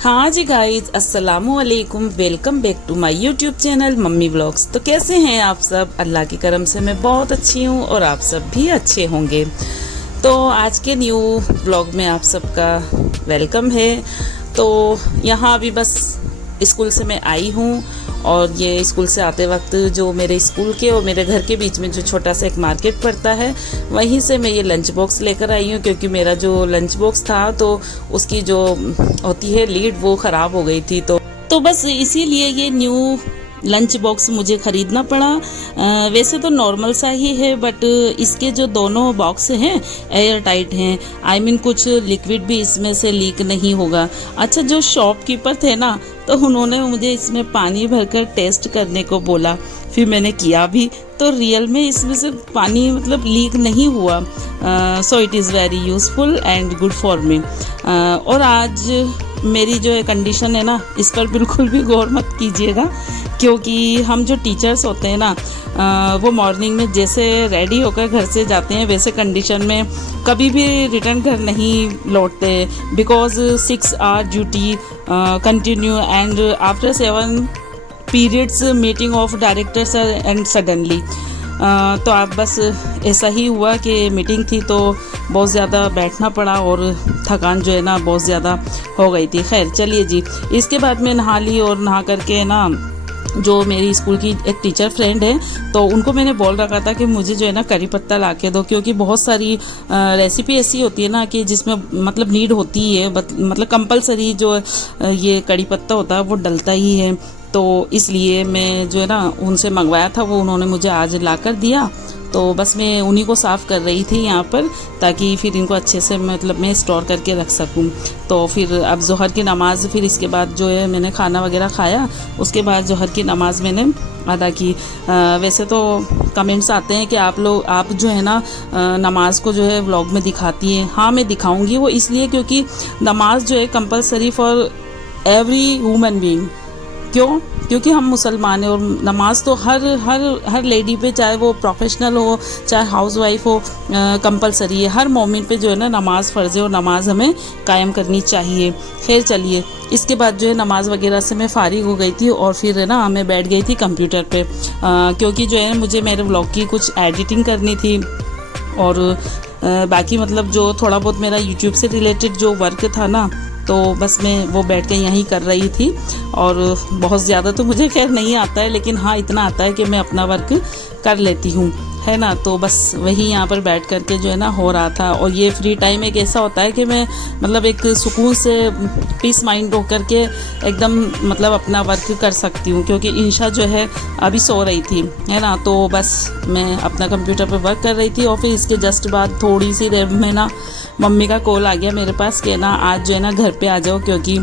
हाँ जी गाइज, अस्सलामु अलैकुम। Welcome back to my YouTube channel mummy vlogs. तो कैसे हैं आप सब? अल्लाह की करम से मैं बहुत अच्छी हूँ और आप सब भी अच्छे होंगे। तो आज के न्यू व्लॉग में आप सबका वेलकम है। तो यहाँ अभी बस स्कूल से मैं आई हूँ और ये स्कूल से आते वक्त जो मेरे स्कूल के और मेरे घर के बीच में जो छोटा सा एक मार्केट पड़ता है, वहीं से मैं ये लंच बॉक्स लेकर आई हूँ। क्योंकि मेरा जो लंच बॉक्स था तो उसकी जो होती है लीड वो ख़राब हो गई थी। तो बस इसीलिए ये न्यू लंच बॉक्स मुझे ख़रीदना पड़ा। वैसे तो नॉर्मल सा ही है, बट इसके जो दोनों बॉक्स हैं एयर टाइट हैं। आई मीन कुछ लिक्विड भी इसमें से लीक नहीं होगा। अच्छा, जो शॉपकीपर थे ना, तो उन्होंने मुझे इसमें पानी भरकर टेस्ट करने को बोला। फिर मैंने किया भी, तो रियल में इसमें से पानी मतलब लीक नहीं हुआ। So it is very useful and good for me. और आज मेरी जो है कंडीशन है ना, इस पर बिल्कुल भी गौर मत कीजिएगा, क्योंकि हम जो टीचर्स होते हैं ना, वो मॉर्निंग में जैसे रेडी होकर घर से जाते हैं वैसे कंडीशन में कभी भी रिटर्न घर नहीं लौटते। Because 6 hour duty continue and after 7 periods meeting of directors and suddenly. तो आप बस ऐसा ही हुआ कि मीटिंग थी तो बहुत ज़्यादा बैठना पड़ा और थकान जो है ना बहुत ज़्यादा हो गई थी। खैर चलिए जी, इसके बाद मैं नहा ली और नहा करके ना जो मेरी स्कूल की एक टीचर फ्रेंड है, तो उनको मैंने बोल रखा था कि मुझे जो है ना करी पत्ता ला के दो। क्योंकि बहुत सारी रेसिपी ऐसी होती है ना कि जिसमें मतलब नीड होती है, मतलब कंपलसरी जो ये कड़ी पत्ता होता है वो डलता ही है। तो इसलिए मैं जो है ना उनसे मंगवाया था, वो उन्होंने मुझे आज ला कर दिया। तो बस मैं उन्हीं को साफ़ कर रही थी यहाँ पर, ताकि फिर इनको अच्छे से मतलब मैं स्टोर करके रख सकूँ। तो फिर अब जोहर की नमाज़, फिर इसके बाद जो है मैंने खाना वगैरह खाया। उसके बाद जोहर की नमाज़ मैंने अदा की। वैसे तो कमेंट्स आते हैं कि आप जो है ना नमाज को जो है व्लॉग में दिखाती हैं। हाँ, मैं दिखाऊंगी। वो इसलिए क्योंकि नमाज जो है compulsory for every woman being. क्यों? क्योंकि हम मुसलमान हैं और नमाज तो हर लेडी पे, चाहे वो प्रोफेशनल हो चाहे हाउसवाइफ हो, कंपलसरी है। हर मोमिन पे जो है ना नमाज फ़र्ज़ है और नमाज हमें कायम करनी चाहिए। खैर चलिए, इसके बाद जो है नमाज वगैरह से मैं फ़ारिग हो गई थी और फिर है ना मैं बैठ गई थी कंप्यूटर पे, क्योंकि जो है मुझे मेरे व्लॉग की कुछ एडिटिंग करनी थी और बाकी मतलब जो थोड़ा बहुत मेरा यूट्यूब से रिलेटेड जो वर्क था ना, तो बस मैं वो बैठ के यहीं कर रही थी। और बहुत ज़्यादा तो मुझे खैर नहीं आता है, लेकिन हाँ इतना आता है कि मैं अपना वर्क कर लेती हूँ, है ना। तो बस वही यहाँ पर बैठ कर के जो है ना हो रहा था। और ये फ्री टाइम एक ऐसा होता है कि मैं मतलब एक सुकून से पीस माइंड होकर के एकदम मतलब अपना वर्क कर सकती हूँ। क्योंकि इंशा जो है अभी सो रही थी, है ना। तो बस मैं अपना कंप्यूटर पर वर्क कर रही थी और फिर इसके जस्ट बाद थोड़ी सी देर में ना मम्मी का कॉल आ गया मेरे पास कि ना आज जो है ना घर पे आ जाओ। क्योंकि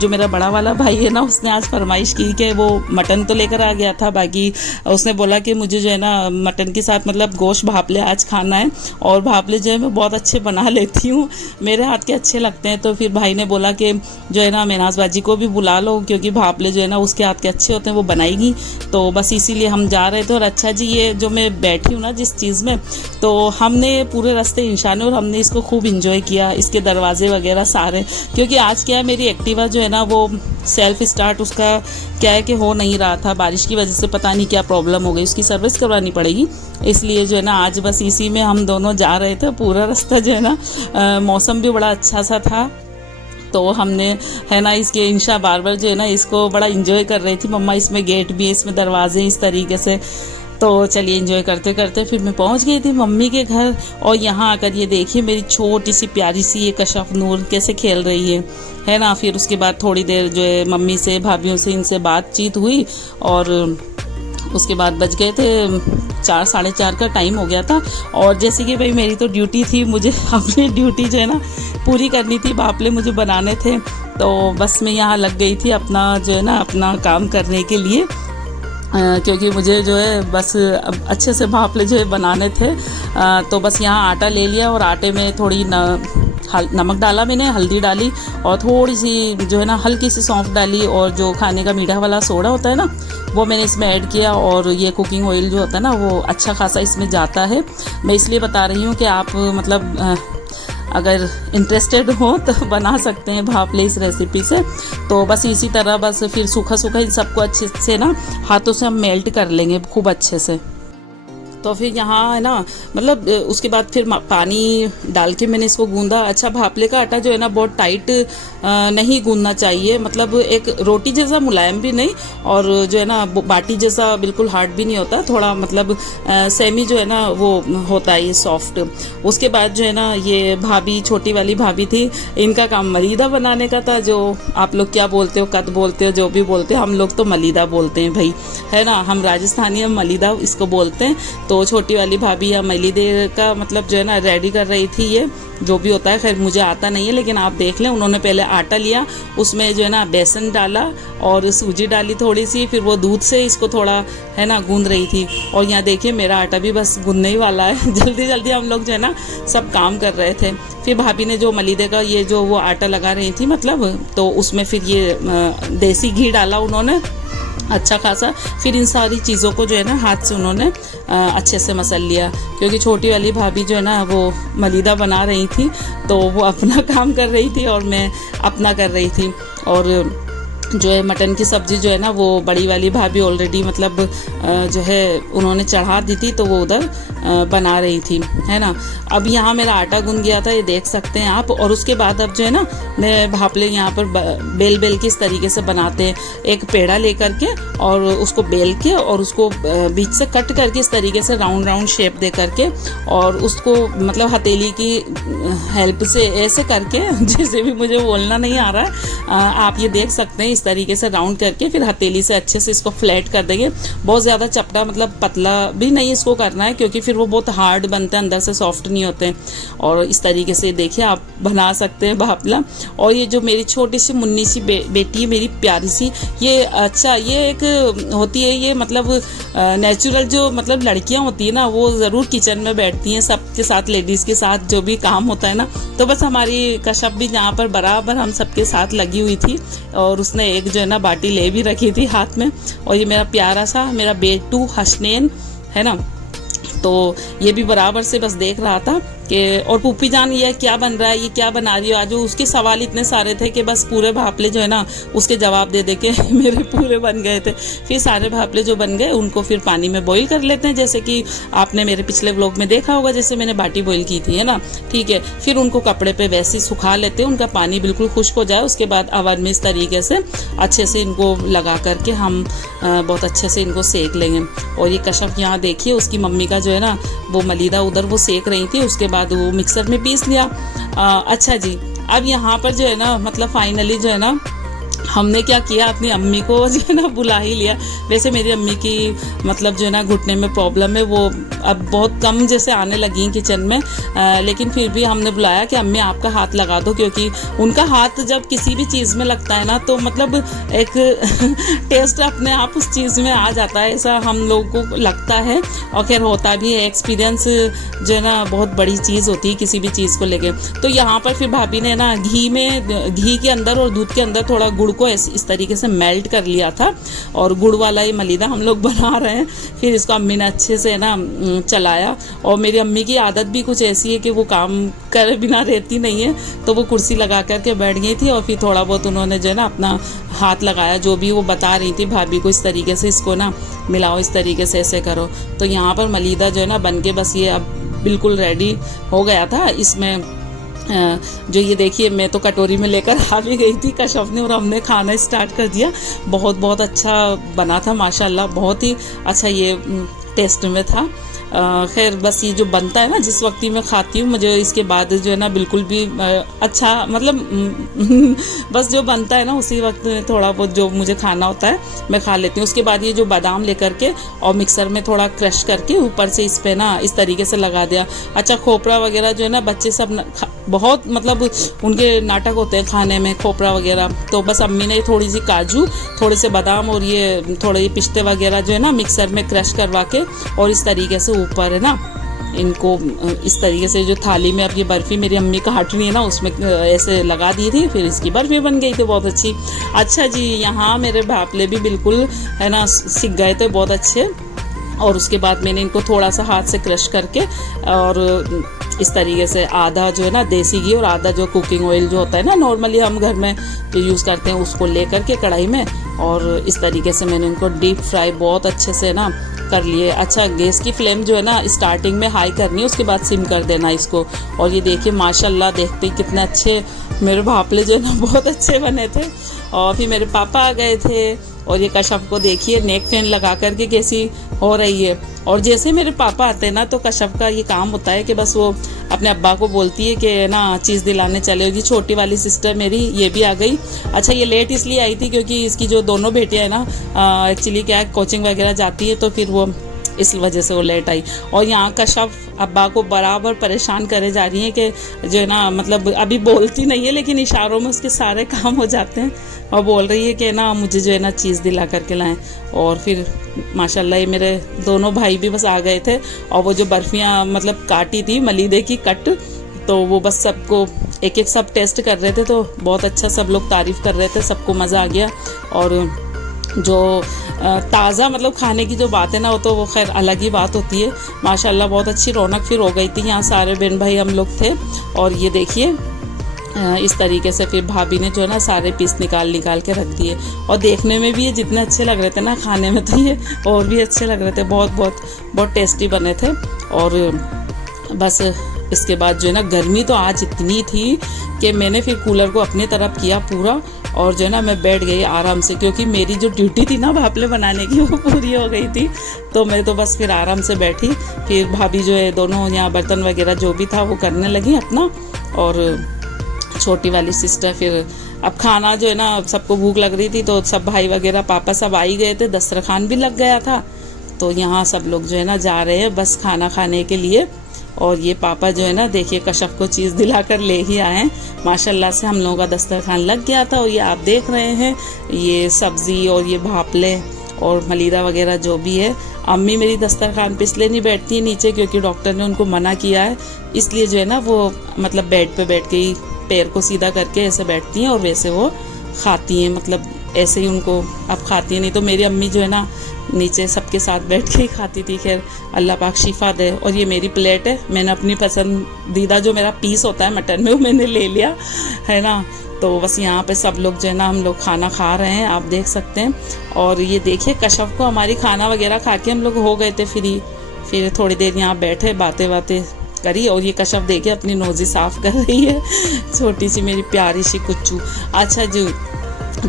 जो मेरा बड़ा वाला भाई है ना, उसने आज फरमाइश की कि वो मटन तो लेकर आ गया था। बाकी उसने बोला कि मुझे जो है ना मटन के साथ मतलब गोश्त भापले आज खाना है। और भापले जो है मैं बहुत अच्छे बना लेती हूँ, मेरे हाथ के अच्छे लगते हैं। तो फिर भाई ने बोला कि जो है ना मेनाज बाजी को भी बुला लो, क्योंकि भापले जो है ना उसके हाथ के अच्छे होते हैं, वो बनाएगी। तो बस इसीलिए हम जा रहे थे। और अच्छा जी, ये जो मैं बैठी हूँ ना जिस चीज़ में, तो हमने पूरे रास्ते इंशा ने और हमने इसको खूब इंजॉय किया, इसके दरवाजे वगैरह सारे। क्योंकि आज क्या है, मेरी एक्टिवा जो है ना वो सेल्फ स्टार्ट उसका क्या है कि हो नहीं रहा था। बारिश की वजह से पता नहीं क्या प्रॉब्लम हो गई, उसकी सर्विस करवानी पड़ेगी। इसलिए जो है ना आज बस इसी में हम दोनों जा रहे थे। पूरा रास्ता जो है ना मौसम भी बड़ा अच्छा सा था, तो हमने है ना इसके इंशा बार बार जो है ना इसको बड़ा इंजॉय कर रही थी। मम्मा इसमें गेट भी है, इसमें दरवाजे इस तरीके से। तो चलिए एंजॉय करते करते फिर मैं पहुंच गई थी मम्मी के घर। और यहाँ आकर ये देखिए मेरी छोटी सी प्यारी सी ये कशफ नूर कैसे खेल रही है ना। फिर उसके बाद थोड़ी देर जो है मम्मी से, भाभीयों से, इनसे बातचीत हुई। और उसके बाद बज गए थे 4, 4:30 का टाइम हो गया था। और जैसे कि भाई मेरी तो ड्यूटी थी, मुझे अपनी ड्यूटी जो है ना पूरी करनी थी, भापले मुझे बनाने थे। तो बस मैं यहाँ लग गई थी अपना जो है ना अपना काम करने के लिए, क्योंकि मुझे जो है बस अच्छे से भापले जो है बनाने थे। तो बस यहाँ आटा ले लिया और आटे में थोड़ी नमक डाला मैंने, हल्दी डाली और थोड़ी सी जो है ना हल्की सी सौंफ डाली। और जो खाने का मीठा वाला सोडा होता है ना, वो मैंने इसमें ऐड किया। और ये कुकिंग ऑयल जो होता है ना वो अच्छा खासा इसमें जाता है। मैं इसलिए बता रही हूँ कि आप मतलब अगर इंटरेस्टेड हो तो बना सकते हैं भापले इस रेसिपी से। तो बस इसी तरह बस फिर सूखा सूखा इन सबको अच्छे से ना हाथों से हम मेल्ट कर लेंगे खूब अच्छे से। तो फिर यहाँ है ना मतलब उसके बाद फिर पानी डाल के मैंने इसको गूंदा। अच्छा, भापले का आटा जो है ना बहुत टाइट नहीं गूंदना चाहिए, मतलब एक रोटी जैसा मुलायम भी नहीं और जो है ना बाटी जैसा बिल्कुल हार्ड भी नहीं होता, थोड़ा मतलब सेमी जो है ना वो होता है ये सॉफ्ट। उसके बाद जो है ना ये भाभी, छोटी वाली भाभी थी, इनका काम मलीदा बनाने का था। जो आप लोग क्या बोलते हो, कद बोलते हो, जो भी बोलते हो, हम लोग तो मलीदा बोलते हैं भाई, है ना, हम राजस्थानी हम मलीदा इसको बोलते हैं। तो छोटी वाली भाभी या मलीदे का मतलब जो है ना रेडी कर रही थी, ये जो भी होता है, खैर मुझे आता नहीं है लेकिन आप देख लें। उन्होंने पहले आटा लिया, उसमें जो है ना बेसन डाला और सूजी डाली थोड़ी सी, फिर वो दूध से इसको थोड़ा है ना गूंद रही थी। और यहाँ देखिए मेरा आटा भी बस गूंदने ही वाला है। जल्दी जल्दी हम लोग जो है ना सब काम कर रहे थे। फिर भाभी ने जो मलीदे का ये जो वो आटा लगा रही थी मतलब, तो उसमें फिर ये देसी घी डाला उन्होंने अच्छा खासा। फिर इन सारी चीज़ों को जो है ना हाथ से उन्होंने अच्छे से मसल लिया, क्योंकि छोटी वाली भाभी जो है ना वो मलीदा बना रही थी, तो वो अपना काम कर रही थी और मैं अपना कर रही थी। और जो है मटन की सब्ज़ी जो है ना वो बड़ी वाली भाभी ऑलरेडी मतलब जो है उन्होंने चढ़ा दी थी, तो वो उधर बना रही थी, है ना। अब यहाँ मेरा आटा गूंद गया था, ये देख सकते हैं आप। और उसके बाद अब जो है ना मैं भापले यहाँ पर बेल बेल के इस तरीके से बनाते हैं, एक पेड़ा लेकर के और उसको बेल के और उसको बीच से कट करके इस तरीके से राउंड राउंड शेप दे करके और उसको मतलब हथेली की हेल्प से ऐसे करके, जैसे भी मुझे बोलना नहीं आ रहा है, आप ये देख सकते हैं, इस तरीके से राउंड करके फिर हथेली से अच्छे से इसको फ्लैट कर देंगे। बहुत ज़्यादा चपटा मतलब पतला भी नहीं इसको करना है, क्योंकि फिर वो बहुत हार्ड बनते हैं, अंदर से सॉफ्ट नहीं होते। और इस तरीके से देखिए आप बना सकते हैं भापला। और ये जो मेरी छोटी सी मुन्नी सी बेटी है, मेरी प्यारी सी, ये अच्छा ये एक होती है, ये मतलब नेचुरल जो मतलब लड़कियां होती है ना, वो ज़रूर किचन में बैठती हैं सबके साथ, लेडीज़ के साथ जो भी काम होता है ना। तो बस हमारी कश्यप भी यहाँ पर बराबर हम सबके साथ लगी हुई थी और उसने एक जो है ना बाटी ले भी रखी थी हाथ में। और ये मेरा प्यारा सा मेरा बेटू हसनैन है ना, तो ये भी बराबर से बस देख रहा था कि और पुप्पी जान ये क्या बन रहा है, ये क्या बना रही हो आज। उसके सवाल इतने सारे थे कि बस पूरे भापले जो है ना उसके जवाब दे दे के मेरे पूरे बन गए थे। फिर सारे भापले जो बन गए उनको फिर पानी में बॉईल कर लेते हैं, जैसे कि आपने मेरे पिछले व्लॉग में देखा होगा, जैसे मैंने बाटी बॉईल की थी, है ना। ठीक है, फिर उनको कपड़े पे वैसे ही सुखा लेते हैं, उनका पानी बिल्कुल खुश्क हो जाए। उसके बाद अवन में इस तरीके से अच्छे से इनको लगा करके हम बहुत अच्छे से इनको सेक लेंगे। और ये कश्यप यहाँ देखिए, उसकी मम्मी का जो है ना वो मलीदा उधर वो सेक रही थी, उसके बाद वो मिक्सर में पीस लिया। अच्छा जी, अब यहाँ पर जो है ना मतलब फाइनली जो है ना हमने क्या किया, अपनी अम्मी को जो है ना बुला ही लिया। वैसे मेरी अम्मी की मतलब जो है ना घुटने में प्रॉब्लम है, वो अब बहुत कम जैसे आने लगी हैं किचन में, लेकिन फिर भी हमने बुलाया कि अम्मी आपका हाथ लगा दो, क्योंकि उनका हाथ जब किसी भी चीज़ में लगता है ना तो मतलब एक टेस्ट अपने आप उस चीज़ में आ जाता है, ऐसा हम लोगों को लगता है। और खैर होता भी है, एक्सपीरियंस जो है ना बहुत बड़ी चीज़ होती है किसी भी चीज़ को लेके। तो यहाँ पर फिर भाभी ने ना घी के अंदर और दूध के अंदर थोड़ा गुड़ को इस तरीके से मेल्ट कर लिया था और गुड़ वाला ये मलीदा हम लोग बना रहे हैं। फिर इसको अम्मी ने अच्छे से ना चलाया। और मेरी अम्मी की आदत भी कुछ ऐसी है कि वो काम करे बिना रहती नहीं है, तो वो कुर्सी लगा करके बैठ गई थी और फिर थोड़ा बहुत उन्होंने जो है ना अपना हाथ लगाया, जो भी वो बता रही थी भाभी को, इस तरीके से इसको ना मिलाओ, इस तरीके से ऐसे करो। तो यहाँ पर मलीदा जो है ना बन के बस ये अब बिल्कुल रेडी हो गया था। इसमें जो ये देखिए मैं तो कटोरी में लेकर आ भी गई थी कश्यप ने, और हमने खाना स्टार्ट कर दिया। बहुत बहुत अच्छा बना था माशाल्लाह, बहुत ही अच्छा ये टेस्ट में था। खैर बस ये जो बनता है ना जिस वक्त ही मैं खाती हूँ, मुझे इसके बाद जो है ना बिल्कुल भी अच्छा मतलब बस जो बनता है ना उसी वक्त थोड़ा बहुत जो मुझे खाना होता है मैं खा लेती हूँ। उसके बाद ये जो बादाम लेकर के और मिक्सर में थोड़ा क्रश करके ऊपर से इस पे ना इस तरीके से लगा दिया। अच्छा, खोपरा वगैरह जो है ना बच्चे सब बहुत मतलब उनके नाटक होते हैं खाने में, खोपरा वगैरह, तो बस अम्मी ने थोड़ी सी काजू, थोड़े से बादाम और ये थोड़े पिस्ते वगैरह जो है ना मिक्सर में क्रश करवा के और इस तरीके से ऊपर है ना इनको इस तरीके से जो थाली में अब ये बर्फ़ी मेरी अम्मी का हट रही है ना उसमें ऐसे लगा दी थी, फिर इसकी बर्फ़ी बन गई थी बहुत अच्छी। अच्छा जी, यहाँ मेरे भापले भी बिल्कुल है ना सीख गए थे बहुत अच्छे। और उसके बाद मैंने इनको थोड़ा सा हाथ से क्रश करके और इस तरीके से आधा जो है ना देसी घी और आधा जो कुकिंग ऑयल जो होता है ना नॉर्मली हम घर में जो यूज़ करते हैं उसको ले करके कढ़ाई में, और इस तरीके से मैंने इनको डीप फ्राई बहुत अच्छे से ना कर लिए। अच्छा, गैस की फ्लेम जो है ना स्टार्टिंग में हाई करनी है, उसके बाद सिम कर देना इसको। और ये देखिए माशाल्लाह देखते ही कितने अच्छे मेरे भापले जो है ना बहुत अच्छे बने थे। और फिर मेरे पापा आ गए थे, और ये कश्यप को देखिए नेक फैन लगा करके कैसी हो रही है। और जैसे मेरे पापा आते हैं ना तो कश्यप का ये काम होता है कि बस वो अपने अब्बा को बोलती है कि ना चीज़ दिलाने चले। और ये छोटी वाली सिस्टर मेरी ये भी आ गई। अच्छा, ये लेट इसलिए आई थी क्योंकि इसकी जो दोनों बेटियां है ना एक्चुअली क्या है कोचिंग वगैरह जाती है, तो फिर वो इस वजह से वो लेट आई। और यहाँ कश्यप अब्बा को बराबर परेशान करे जा रही है कि जो है ना मतलब अभी बोलती नहीं है लेकिन इशारों में उसके सारे काम हो जाते हैं, और बोल रही है कि ना मुझे जो है ना चीज़ दिला करके लाएं। और फिर माशाल्लाह ये मेरे दोनों भाई भी बस आ गए थे, और वो जो बर्फियाँ मतलब काटी थी मलीदे की कट, तो वो बस सबको एक एक सब टेस्ट कर रहे थे, तो बहुत अच्छा सब लोग तारीफ़ कर रहे थे, सबको मज़ा आ गया। और जो ताज़ा मतलब खाने की जो बात है ना वो तो वो खैर अलग ही बात होती है। माशाल्लाह बहुत अच्छी रौनक फिर हो गई थी, यहाँ सारे बहन भाई हम लोग थे। और ये देखिए इस तरीके से फिर भाभी ने जो है ना सारे पीस निकाल के रख दिए, और देखने में भी ये जितने अच्छे लग रहे थे ना खाने में तो ये और भी अच्छे लग रहे थे, बहुत टेस्टी बने थे। और बस इसके बाद जो है ना गर्मी तो आज इतनी थी कि मैंने फिर कूलर को अपनी तरफ किया पूरा, और जो है ना मैं बैठ गई आराम से, क्योंकि मेरी जो ड्यूटी थी ना भापले बनाने की वो पूरी हो गई थी। तो मैं तो बस फिर आराम से बैठी, फिर भाभी जो है दोनों यहाँ बर्तन वगैरह जो भी था वो करने लगी अपना, और छोटी वाली सिस्टर फिर अब खाना जो है ना सबको भूख लग रही थी तो सब भाई वगैरह पापा सब आ ही गए थे, दस्तरखान भी लग गया था। तो यहाँ सब लोग जो है ना जा रहे हैं बस खाना खाने के लिए। और ये पापा जो है ना देखिए कश्यप को चीज़ दिला कर ले ही आए हैं। माशाल्लाह से हम लोगों का दस्तरखान लग गया था, और ये आप देख रहे हैं ये सब्ज़ी और ये भापले और मलीदा वगैरह जो भी है। अम्मी मेरी दस्तरखान पे इसलिए नहीं बैठती है नीचे क्योंकि डॉक्टर ने उनको मना किया है, इसलिए जो है ना वो मतलब बेड पे बैठ के ही पैर को सीधा करके ऐसे बैठती हैं और वैसे वो खाती हैं, मतलब ऐसे ही उनको अब खाती हैं। नहीं तो मेरी अम्मी जो है ना नीचे सबके साथ बैठ के ही खाती थी। खैर अल्लाह पाक शिफा दे। और ये मेरी प्लेट है, मैंने अपनी पसंदीदा जो मेरा पीस होता है मटन में वो मैंने ले लिया है ना। तो बस यहाँ पे सब लोग जो है ना हम लोग खाना खा रहे हैं, आप देख सकते हैं। और ये देखिए कश्यप को हमारी खाना वगैरह खा के हम लोग हो गए थे फ्री, फिर थोड़ी देर यहाँ बैठे बातें करी। और ये कश्यप देखिए अपनी नोज़ी साफ़ कर रही है, छोटी सी मेरी प्यारी सी कुच्चू। अच्छा जी,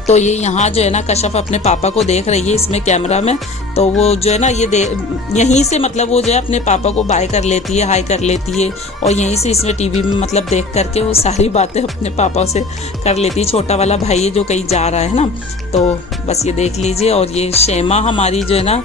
तो ये यहाँ जो है ना कश्यप अपने पापा को देख रही है इसमें कैमरा में, तो वो जो है ना यहीं से मतलब वो जो है अपने पापा को बाय कर लेती है, हाय कर लेती है, और यहीं से इसमें टीवी में मतलब देख करके वो सारी बातें अपने पापा से कर लेती है। छोटा वाला भाई है जो कहीं जा रहा है ना, तो बस ये देख लीजिए। और ये शेमा हमारी जो है ना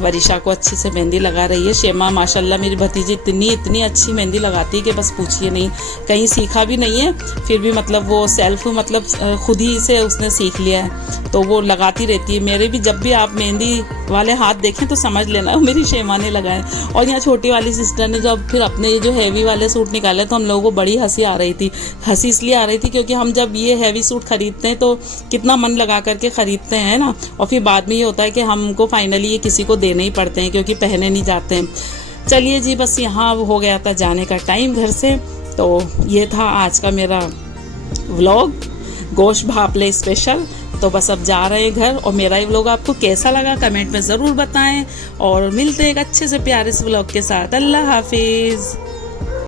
वरिशा को अच्छी से मेहंदी लगा रही है। शेमा माशाल्लाह मेरी भतीजी इतनी अच्छी मेहंदी लगाती है कि बस पूछिए नहीं, कहीं सीखा भी नहीं है, फिर भी मतलब वो सेल्फ मतलब खुद ही से उसने सीख लिया है, तो वो लगाती रहती है। मेरे भी जब भी आप मेहंदी वाले हाथ देखें तो समझ लेना मेरी शेमा ने लगाए। और यहाँ छोटी वाली सिस्टर ने जब फिर अपने ये जो हैवी वाले सूट निकाले तो हम लोगों को बड़ी हंसी आ रही थी। हंसी इसलिए आ रही थी क्योंकि हम जब ये हैवी सूट खरीदते हैं तो कितना मन लगा करके ख़रीदते हैं ना, और फिर बाद में ये होता है कि हमको फाइनली ये किसी को देने ही पड़ते हैं क्योंकि पहने नहीं जाते हैं। चलिए जी, बस यहाँ हो गया था जाने का टाइम घर से। तो ये था आज का मेरा व्लॉग गोश्त भापले स्पेशल। तो बस अब जा रहे हैं घर, और मेरा ये व्लॉग आपको कैसा लगा कमेंट में ज़रूर बताएं, और मिलते हैं एक अच्छे से प्यारे से व्लॉग के साथ। अल्लाह हाफिज़।